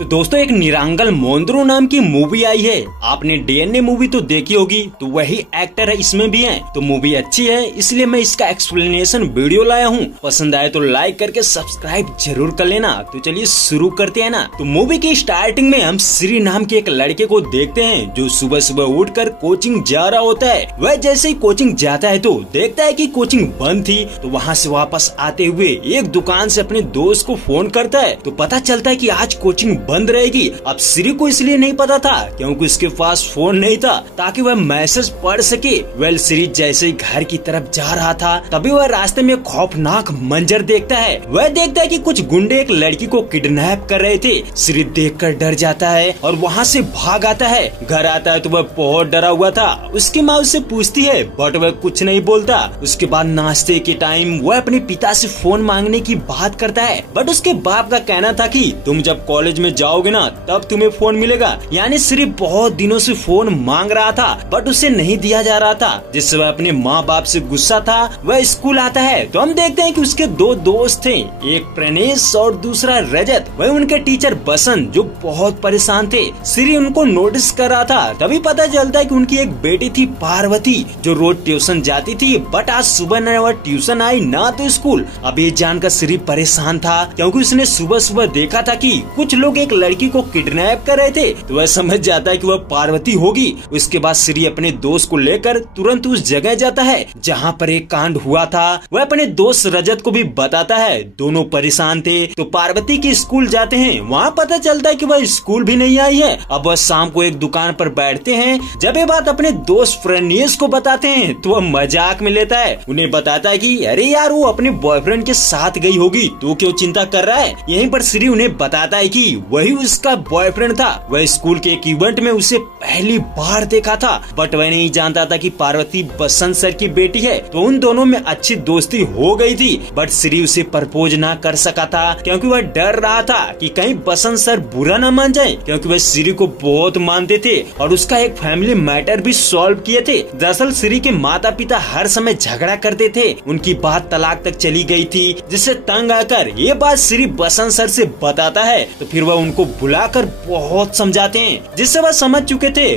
तो दोस्तों एक निरांगल मोंद्रो नाम की मूवी आई है। आपने डीएनए मूवी तो देखी होगी, तो वही एक्टर है इसमें भी है। तो मूवी अच्छी है, इसलिए मैं इसका एक्सप्लेनेशन वीडियो लाया हूँ। पसंद आए तो लाइक करके सब्सक्राइब जरूर कर लेना। तो चलिए शुरू करते हैं ना। तो मूवी की स्टार्टिंग में हम श्री नाम के एक लड़के को देखते हैं जो सुबह सुबह उठकर कोचिंग जा रहा होता है। वह जैसे ही कोचिंग जाता है तो देखता है कि कोचिंग बंद थी। तो वहाँ से वापस आते हुए एक दुकान से अपने दोस्त को फोन करता है। तो पता चलता है कि आज कोचिंग बंद रहेगी। अब श्री को इसलिए नहीं पता था क्योंकि उसके पास फोन नहीं था ताकि वह मैसेज पढ़ सके। श्री जैसे ही घर की तरफ जा रहा था तभी वह रास्ते में खौफनाक मंजर देखता है। वह देखता है कि कुछ गुंडे एक लड़की को किडनैप कर रहे थे। श्री देखकर डर जाता है और वहाँ से भाग आता है। घर आता है तो वह बहुत डरा हुआ था। उसकी माँ उससे पूछती है बट वह कुछ नहीं बोलता। उसके बाद नाश्ते के टाइम वह अपने पिता से फोन मांगने की बात करता है, बट उसके बाप का कहना था कि तुम जब कॉलेज में जाओगे ना तब तुम्हें फोन मिलेगा। यानी श्री बहुत दिनों से फोन मांग रहा था बट उसे नहीं दिया जा रहा था, जिससे वह अपने माँ बाप से गुस्सा था। वह स्कूल आता है तो हम देखते हैं कि उसके दो दोस्त थे, एक प्रणेश और दूसरा रजत। वह उनके टीचर बसंत जो बहुत परेशान थे। श्री उनको नोटिस कर रहा था। तभी पता चलता है कि उनकी एक बेटी थी पार्वती जो रोज ट्यूशन जाती थी, बट आज सुबह न वह ट्यूशन आई ना तो स्कूल। अब ये जानकर श्री परेशान था क्योंकि उसने सुबह सुबह देखा था कि कुछ लोग एक लड़की को किडनैप कर रहे थे। तो वह समझ जाता है कि वह पार्वती होगी। उसके बाद श्री अपने दोस्त को लेकर तुरंत उस जगह जाता है जहाँ पर एक कांड हुआ था। वह अपने दोस्त रजत को भी बताता है। दोनों परेशान थे तो पार्वती के स्कूल जाते हैं। वहाँ पता चलता है कि वह स्कूल भी नहीं आई है। अब वह शाम को एक दुकान पर बैठते हैं। जब ये बात अपने दोस्त प्रणेश को बताते हैं तो वह मजाक में लेता है। उन्हें बताता है कि अरे यार वो अपने बॉयफ्रेंड के साथ गई होगी, तू क्यों चिंता कर रहा है। यहीं पर श्री उन्हें बताता है कि वही उसका बॉयफ्रेंड था। वह स्कूल के एक इवेंट में उसे पहली बार देखा था, बट वह नहीं जानता था कि पार्वती बसंत सर की बेटी है। तो उन दोनों में अच्छी दोस्ती हो गई थी, बट श्री उसे प्रपोज ना कर सका था क्योंकि वह डर रहा था कि कहीं बसंत सर बुरा न मान जाए, क्योंकि वह श्री को बहुत मानते थे और उसका एक फैमिली मैटर भी सॉल्व किए थे। दरअसल श्री के माता पिता हर समय झगड़ा करते थे। उनकी बात तलाक तक चली गई थी, जिससे तंग आकर ये बात श्री बसंत सर से बताता है। तो फिर वह उनको बुलाकर बहुत समझाते हैं, जिससे वह समझ चुके थे।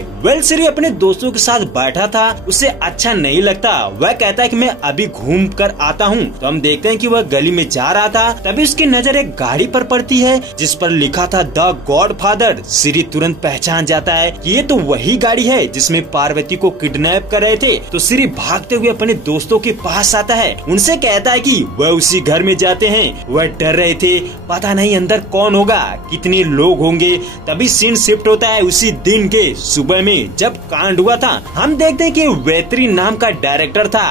श्री अपने दोस्तों के साथ बैठा था, उसे अच्छा नहीं लगता। वह कहता है कि मैं अभी घूम कर आता हूँ। तो हम देखते हैं कि वह गली में जा रहा था, तभी उसकी नजर एक गाड़ी पर पड़ती है जिस पर लिखा था द गॉडफादर। श्री तुरंत पहचान जाता है कि ये तो वही गाड़ी है जिसमें पार्वती को किडनैप कर रहे थे। तो श्री भागते हुए अपने दोस्तों के पास आता है। उनसे कहता है कि वह उसी घर में जाते हैं। वह डर रहे थे, पता नहीं अंदर कौन होगा, कितने लोग होंगे। तभी सीन शिफ्ट होता है उसी दिन के सुबह में जब कांड हुआ था। हम देखते हैं कि वेत्री नाम का डायरेक्टर था,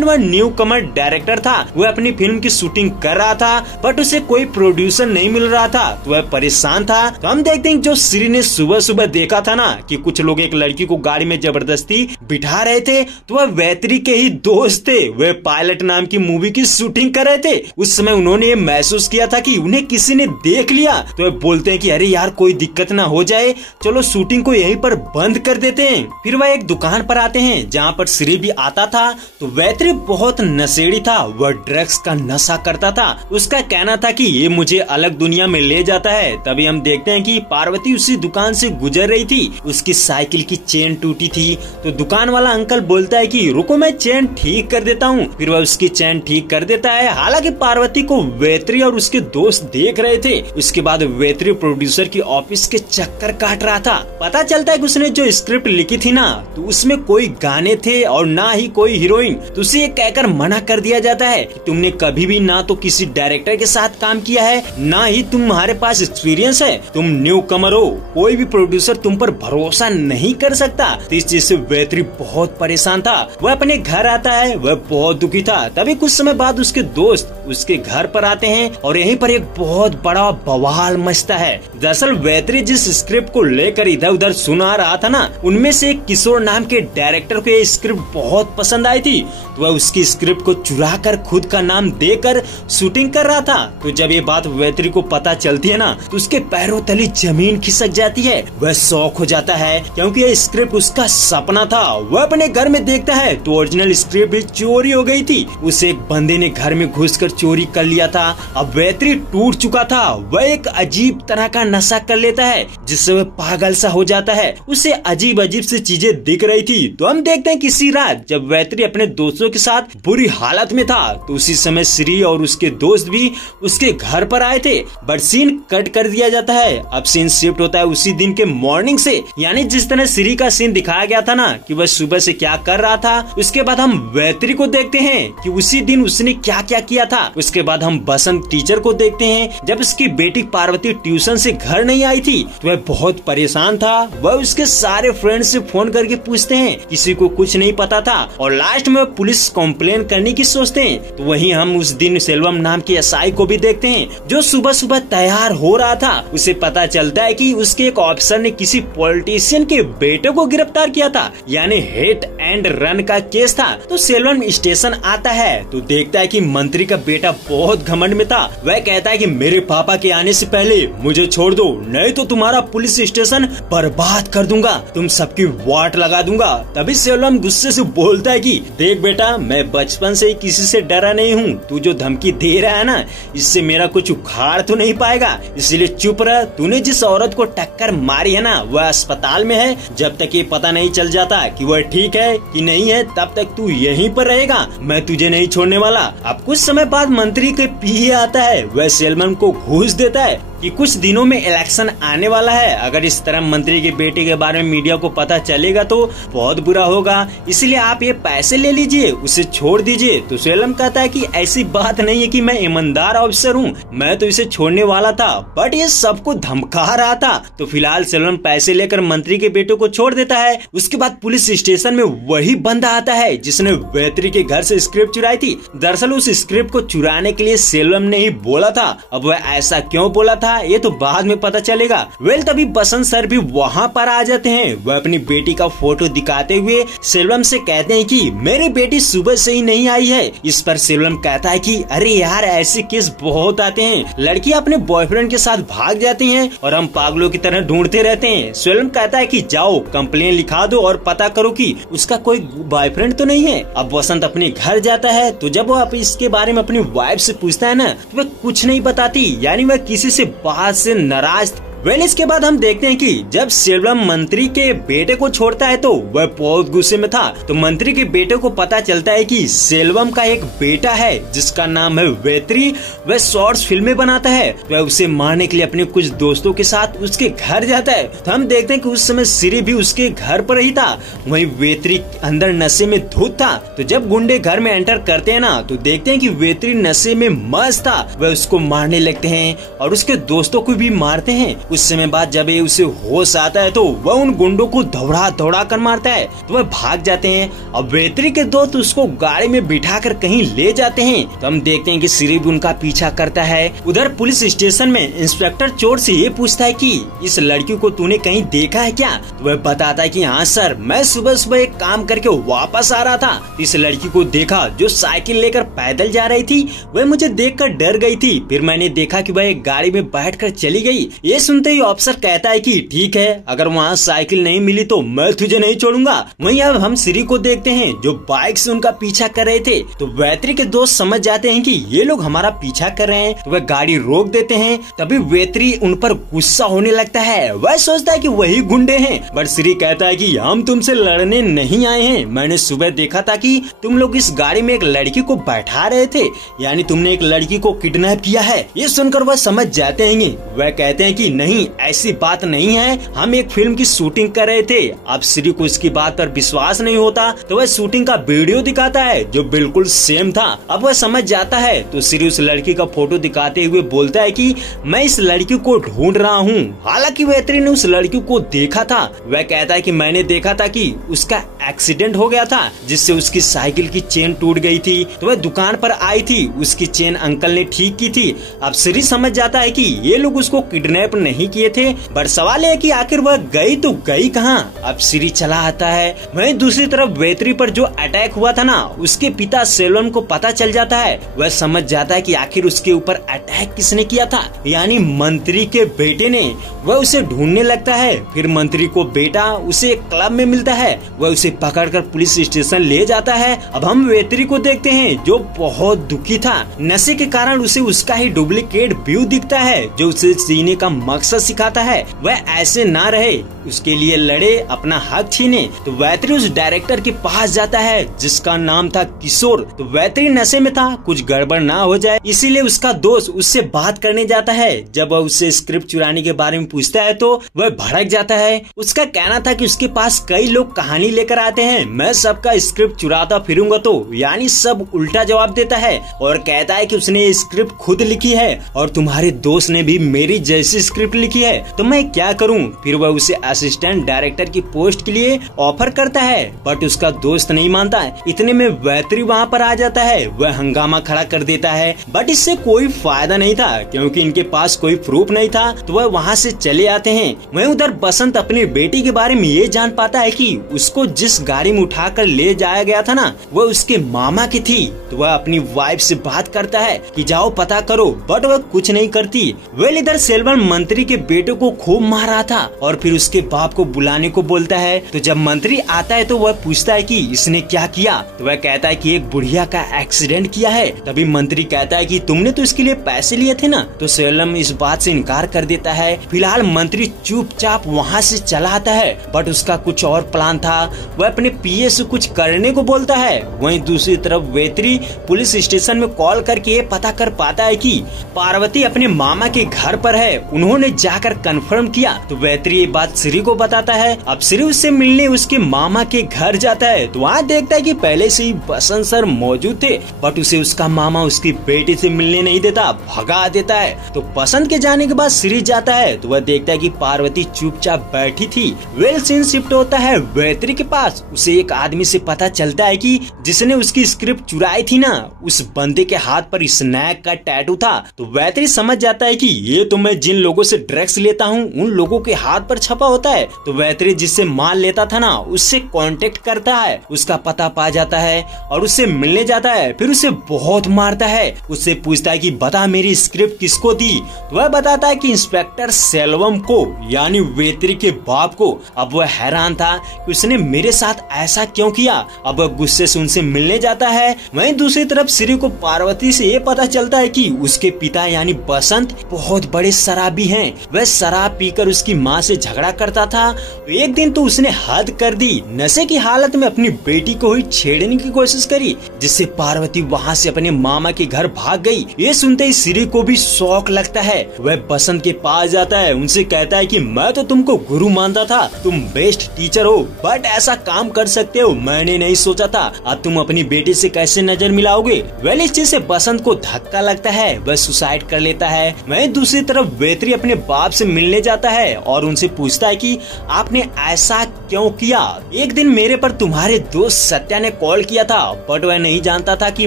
वह न्यू कमर डायरेक्टर था। वह अपनी फिल्म की शूटिंग कर रहा था बट उसे कोई प्रोड्यूसर नहीं मिल रहा था, तो वह परेशान था। तो हम देखते हैं जो श्री ने सुबह सुबह देखा था ना कि कुछ लोग एक लड़की को गाड़ी में जबरदस्ती बिठा रहे थे, तो वह वेत्री के ही दोस्त थे। वे पायलट नाम की मूवी की शूटिंग कर रहे थे। उस समय उन्होंने ये महसूस किया था कि उन्हें किसी ने देख लिया। तो वे बोलते हैं कि अरे यार कोई दिक्कत ना हो जाए, चलो शूटिंग को यहीं पर बंद कर देते हैं। फिर वह एक दुकान पर आते हैं जहाँ पर श्री भी आता था। तो वेत्री बहुत नशेड़ी था, वह ड्रग्स का नशा करता था। उसका कहना था कि ये मुझे अलग दुनिया में ले जाता है। तभी हम देखते हैं कि पार्वती उसी दुकान से गुजर रही थी। उसकी साइकिल की चेन टूटी थी। तो दुकान वाला अंकल बोलता है कि रुको मैं चेन ठीक कर देता हूँ। फिर वह उसकी चेन ठीक कर देता है। हालांकि पार्वती को वेत्री और उसके दोस्त देख रहे थे। उसके बाद वेत्री प्रोड्यूसर की ऑफिस के चक्कर काट रहा था। पता चलता है कि उसने जो स्क्रिप्ट लिखी थी ना तो उसमें कोई गाने थे और ना ही कोई हीरोइन। तो उसे कहकर मना कर दिया जाता है कि तुमने कभी भी ना तो किसी डायरेक्टर के साथ काम किया है, ना ही तुम्हारे पास एक्सपीरियंस है, तुम न्यू कमर हो, कोई भी प्रोड्यूसर तुम पर भरोसा नहीं कर सकता। तो इस चीज से वेत्री बहुत परेशान था। वह अपने घर आता है, वह बहुत दुखी था। तभी कुछ समय बाद उसके दोस्त उसके घर पर आते हैं और यहीं पर एक बहुत बड़ा बवाल मचता है। दरअसल वेत्री जिस स्क्रिप्ट को लेकर इधर उधर सुना रहा था ना, उनमें से एक किशोर नाम के डायरेक्टर को ये स्क्रिप्ट बहुत पसंद आई थी। तो वह उसकी स्क्रिप्ट को चुरा कर खुद का नाम देकर शूटिंग कर रहा था। तो जब ये बात वेत्री को पता चलती है ना तो उसके पैरों तले जमीन खिसक जाती है। वह शॉक हो जाता है क्योंकि ये स्क्रिप्ट उसका सपना था। वह अपने घर में देखता है तो ओरिजिनल स्क्रिप्ट भी चोरी हो गई थी। उसे एक बंदे ने घर में घुसकर चोरी कर लिया था। अब वेत्री टूट चुका था। वह एक अजीब तरह का नशा कर लेता है जिससे वह पागल सा हो जाता है। उसे अजीब अजीब सी चीजें दिख रही थी। तो हम देखते हैं किसी रात जब वेत्री अपने दोस्तों के साथ बुरी हालत में था तो उसी समय श्री और उसके दोस्त भी उसके घर पर आए थे। बट सीन कट कर दिया जाता है। अब सीन शिफ्ट होता है उसी दिन के मॉर्निंग से, यानी जिस तरह श्री का सीन दिखाया गया था ना कि वह सुबह से क्या कर रहा था, उसके बाद हम वेत्री को देखते हैं कि उसी दिन उसने क्या क्या किया था। उसके बाद हम बसंत टीचर को देखते हैं जब उसकी बेटी पार्वती ट्यूशन से घर नहीं आई थी तो वह बहुत परेशान था। वह उसके सारे फ्रेंड से फोन करके पूछते हैं, किसी को कुछ नहीं पता था और लास्ट में पुलिस कंप्लेन करने की सोचते हैं। तो वहीं हम उस दिन सेल्वम नाम के एसआई को भी देखते हैं जो सुबह सुबह तैयार हो रहा था। उसे पता चलता है कि उसके एक ऑफिसर ने किसी पॉलिटिशियन के बेटे को गिरफ्तार किया था, यानी हिट एंड रन का केस था। तो सेल्वम स्टेशन आता है तो देखता है कि मंत्री का बेटा बहुत घमंड में था। वह कहता है कि मेरे पापा के आने से पहले मुझे छोड़ दो, नहीं तो तुम्हारा पुलिस स्टेशन बर्बाद कर दूंगा, तुम सबकी वाट लगा दूंगा। तभी सेल्वम गुस्से से बोलता है कि देख बेटा, मैं बचपन से ही किसी से डरा नहीं हूँ, तू जो धमकी दे रहा है ना इससे मेरा कुछ उखाड़ तो नहीं पाएगा, इसलिए चुप रह। तूने जिस औरत को टक्कर मारी है ना वह अस्पताल में है, जब तक ये पता नहीं चल जाता कि वह ठीक है कि नहीं है तब तक तू यहीं पर रहेगा, मैं तुझे नहीं छोड़ने वाला। अब कुछ समय बाद मंत्री के पीए आता है, वह सेल्वम को घूस देता है कि कुछ दिनों में इलेक्शन आने वाला है, अगर इस तरह मंत्री के बेटे के बारे में मीडिया को पता चलेगा तो बहुत बुरा होगा, इसलिए आप ये पैसे ले लीजिए, उसे छोड़ दीजिए। तो सेल्वम कहता है कि ऐसी बात नहीं है कि मैं ईमानदार ऑफिसर हूँ, मैं तो इसे छोड़ने वाला था बट ये सबको धमका रहा था। तो फिलहाल सेल्वम पैसे लेकर मंत्री के बेटे को छोड़ देता है। उसके बाद पुलिस स्टेशन में वही बंदा आता है जिसने वेत्री के घर से स्क्रिप्ट चुराई थी। दरअसल उस स्क्रिप्ट को चुराने के लिए सेल्वम ने ही बोला था। अब वह ऐसा क्यों बोला था ये तो बाद में पता चलेगा। वेल तभी बसंत सर भी वहाँ पर आ जाते हैं। वह अपनी बेटी का फोटो दिखाते हुए सेल्वम से कहते हैं कि मेरी बेटी सुबह से ही नहीं आई है। इस पर सेल्वम कहता है कि अरे यार ऐसे केस बहुत आते हैं, लड़कियां अपने बॉयफ्रेंड के साथ भाग जाती हैं और हम पागलों की तरह ढूंढते रहते हैं। सेल्वम कहता है कि जाओ कंप्लेन लिखा दो और पता करो कि उसका कोई बॉयफ्रेंड तो नहीं है। अब बसंत अपने घर जाता है तो जब वो इसके बारे में अपनी वाइफ से पूछता है ना तो वह कुछ नहीं बताती, यानी वह किसी से बात से नाराज। वेल इसके बाद हम देखते हैं कि जब सेल्वम मंत्री के बेटे को छोड़ता है तो वह बहुत गुस्से में था। तो मंत्री के बेटे को पता चलता है कि सेल्वम का एक बेटा है जिसका नाम है वेत्री, वह शॉर्ट्स फिल्में बनाता है। वह उसे मारने के लिए अपने कुछ दोस्तों के साथ उसके घर जाता है। तो हम देखते हैं कि उस समय श्री भी उसके घर पर ही था, वहीं वेत्री अंदर नशे में धुत था। तो जब गुंडे घर में एंटर करते हैं ना तो देखते हैं कि वेत्री नशे में मस्त था। वह उसको मारने लगते हैं और उसके दोस्तों को भी मारते हैं। कुछ समय बाद जब ये उसे होश आता है तो वह उन गुंडों को दौड़ा दौड़ा कर मारता है तो वह भाग जाते हैं। अब वेत्री के दोस्त उसको गाड़ी में बिठाकर कहीं ले जाते हैं। तो हम देखते हैं कि श्री भी उनका पीछा करता है। उधर पुलिस स्टेशन में इंस्पेक्टर चोर से ये पूछता है कि इस लड़की को तूने कहीं देखा है क्या? तो वह बताता है कि हाँ सर, मैं सुबह सुबह एक काम करके वापस आ रहा था, इस लड़की को देखा जो साइकिल लेकर पैदल जा रही थी। वह मुझे देखकर डर गई थी, फिर मैंने देखा कि वह एक गाड़ी में बैठकर चली गई। ये सुनते ही ऑफिसर कहता है कि ठीक है, अगर वहाँ साइकिल नहीं मिली तो मैं तुझे नहीं छोड़ूंगा। वहीं अब हम श्री को देखते हैं जो बाइक से उनका पीछा कर रहे थे। तो वेत्री के दोस्त समझ जाते हैं कि ये लोग हमारा पीछा कर रहे हैं तो वह गाड़ी रोक देते हैं। तभी वेत्री उन पर गुस्सा होने लगता है। वह सोचता है कि वही गुंडे हैं, बट श्री कहता है कि हम तुमसे लड़ने नहीं आए हैं, मैंने सुबह देखा था कि तुम लोग इस गाड़ी में एक लड़की को बैठा रहे थे, यानी तुमने एक लड़की को किडनैप किया है। ये सुनकर वह समझ जाते हैं। वह कहते हैं कि नहीं ऐसी बात नहीं है, हम एक फिल्म की शूटिंग कर रहे थे। अब श्री को इसकी बात पर विश्वास नहीं होता तो वह शूटिंग का वीडियो दिखाता है जो बिल्कुल सेम था। अब वह समझ जाता है तो श्री उस लड़की का फोटो दिखाते हुए बोलता है कि मैं इस लड़की को ढूंढ रहा हूँ। हालांकि वेत्री ने उस लड़की को देखा था। वह कहता है कि मैंने देखा था कि उसका एक्सीडेंट हो गया था जिससे उसकी साइकिल की चेन टूट गई थी, तो वह दुकान पर आई थी, उसकी चेन अंकल ने ठीक की थी। अब श्री समझ जाता है कि ये लोग उसको किडनैप नहीं नहीं किए थे, बट सवाल है कि आखिर वह गई तो गई कहाँ। अब श्री चला आता है। वहीं दूसरी तरफ वेत्री पर जो अटैक हुआ था ना, उसके पिता सेल्वम को पता चल जाता है। वह समझ जाता है कि आखिर उसके ऊपर अटैक किसने किया था, यानी मंत्री के बेटे ने। वह उसे ढूंढने लगता है। फिर मंत्री को बेटा उसे एक क्लब में मिलता है। वह उसे पकड़कर पुलिस स्टेशन ले जाता है। अब हम वेत्री को देखते हैं जो बहुत दुखी था। नशे के कारण उसे उसका ही डुप्लीकेट व्यू दिखता है जो उसे जीने का मकसद सिखाता है। वह ऐसे ना रहे, उसके लिए लड़े, अपना हक छीने। तो वेत्री उस डायरेक्टर के पास जाता है जिसका नाम था किशोर। तो वेत्री नशे में था, कुछ गड़बड़ ना हो जाए इसीलिए उसका दोस्त उससे बात करने जाता है। जब वह उससे स्क्रिप्ट चुराने के बारे में पूछता है तो वह भड़क जाता है। उसका कहना था कि उसके पास कई लोग कहानी लेकर आते हैं, मैं सबका स्क्रिप्ट चुराता फिरूंगा। तो यानी सब उल्टा जवाब देता है और कहता है कि उसने ये स्क्रिप्ट खुद लिखी है और तुम्हारे दोस्त ने भी मेरी जैसी स्क्रिप्ट लिखी है, तो मैं क्या करूं। फिर वह उसे असिस्टेंट डायरेक्टर की पोस्ट के लिए ऑफर करता है, बट उसका दोस्त नहीं मानता। इतने में वेत्री वहाँ पर आ जाता है। वह हंगामा खड़ा कर देता है, बट इससे कोई फायदा नहीं था क्योंकि इनके पास कोई प्रूफ नहीं था। तो वह वहाँ से चले आते हैं। वहीं उधर बसंत अपनी बेटी के बारे में ये जान पाता है कि उसको जिस गाड़ी में उठाकर ले जाया गया था ना, वह उसके मामा की थी। तो वह अपनी वाइफ से बात करता है कि जाओ पता करो, बट वह कुछ नहीं करती। वेल इधर सेल्वन मंत्री के बेटे को खूब मार रहा था और फिर उसके बाप को बुलाने को बोलता है। तो जब मंत्री आता है तो वह पूछता है कि इसने क्या किया। तो वह कहता है कि एक बुढ़िया का एक्सीडेंट किया है। तभी मंत्री कहता है कि तुमने तो इसके लिए पैसे लिए थे ना। तो सेल्वन इस बात से इनकार कर देता है। फिलहाल मंत्री चुपचाप वहाँ से चला आता है, बट उसका कुछ और प्लान था। वह अपने पीए से कुछ करने को बोलता है। वहीं दूसरी तरफ वेत्री पुलिस स्टेशन में कॉल करके ये पता कर पाता है कि पार्वती अपने मामा के घर पर है। उन्होंने जाकर कंफर्म किया। तो वेत्री ये बात श्री को बताता है। अब श्री उससे मिलने उसके मामा के घर जाता है। तो वहाँ देखता है कि पहले से ही बसंत सर मौजूद थे, बट उसे उसका मामा उसकी बेटी से मिलने नहीं देता, भगा देता है। तो बसंत के जाने के बाद श्री जाता है तो वह देखता है कि पार्वती चुपचाप बैठी थी। वेल सीन शिफ्ट होता है वेत्री के पास। उसे एक आदमी से पता चलता है कि जिसने उसकी स्क्रिप्ट चुराई थी ना, उस बंदे के हाथ पर स्नैक का टैटू था। तो वेत्री समझ जाता है कि ये तो मैं जिन लोगों से ड्रग्स लेता हूँ उन लोगों के हाथ पर छपा होता है। तो वेत्री जिससे माल लेता था ना, उससे कांटेक्ट करता है, उसका पता पा जाता है और उससे मिलने जाता है। फिर उसे बहुत मारता है। उससे पूछता है कि बता मेरी स्क्रिप्ट किसको दी। तो वह बताता है कि इंस्पेक्टर सेल्वम को, यानी वेत्री के बाप को। अब वह हैरान था कि उसने मेरे साथ ऐसा क्यों किया। अब वह गुस्से से उनसे मिलने जाता है। वहीं दूसरी तरफ श्री को पार्वती से ये पता चलता है कि उसके पिता यानी बसंत बहुत बड़े शराबी हैं। वह शराब पीकर उसकी माँ से झगड़ा करता था। एक दिन तो उसने हद कर दी, नशे की हालत में अपनी बेटी को ही छेड़ने की कोशिश करी, जिससे पार्वती वहाँ से अपने मामा के घर भाग गई। ये सुनते ही श्री को भी शौक लगता है। वह बसंत के पास जाता है, उनसे कहता है कि मैं तो तुमको गुरु मानता था, तुम बेस्ट टीचर हो, बट ऐसा काम कर सकते हो मैंने नहीं सोचा था। अब तुम अपनी बेटी से कैसे नजर मिलाओगे। वेल इस चीज से बसंत को धक्का लगता है, वह सुसाइड कर लेता है। वहीं दूसरी तरफ वेत्री अपने बाप से मिलने जाता है और उनसे पूछता है कि आपने ऐसा क्यों किया। एक दिन मेरे पर तुम्हारे दोस्त सत्या ने कॉल किया था, बट वह नहीं जानता था कि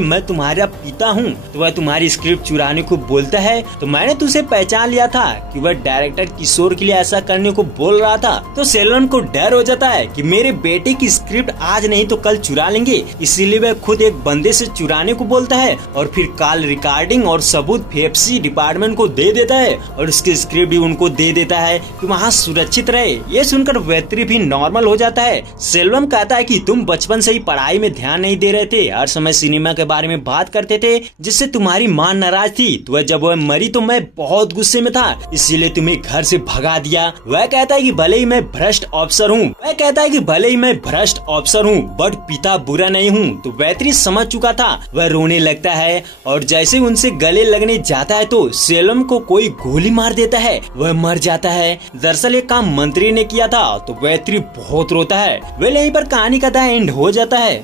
मैं तुम्हारा पिता हूँ। तो वह तुम्हारी स्क्रिप्ट चुराने को बोलता है। तो मैंने तुझे पहचान लिया था कि वह डायरेक्टर किशोर के लिए ऐसा करने को बोल रहा था। तो सेल्वन को डर हो जाता है कि मेरे बेटे की स्क्रिप्ट आज नहीं तो कल चुरा लेंगे, इसीलिए वह खुद एक बंदे से चुराने को बोलता है और फिर कॉल रिकॉर्डिंग और सबूत फेप्सी डिपार्टमेंट को दे देता है और उसकी स्क्रिप्ट भी उनको दे देता है कि वहाँ सुरक्षित रहे। ये सुनकर वेत्री भी नॉर्मल हो जाता है। सेल्वम कहता है कि तुम बचपन से ही पढ़ाई में ध्यान नहीं दे रहे थे, हर समय सिनेमा के बारे में बात करते थे, जिससे तुम्हारी माँ नाराज थी। तो जब वह मरी तो मैं बहुत गुस्से में था, इसीलिए तुम्हें घर से भगा दिया। वह कहता है कि भले ही मैं भ्रष्ट अफसर हूँ, बट पिता बुरा नहीं हूँ। तो वेत्री समझ चुका था। वह रोने लगता है और जैसे उनसे गले लगने जाता है तो सेल्वम को कोई गोली मार देता है, वह मर जाता है। दरअसल ये काम मंत्री ने किया था। तो वेत्री बहुत रोता है। वे यहीं पर कहानी का एंड हो जाता है।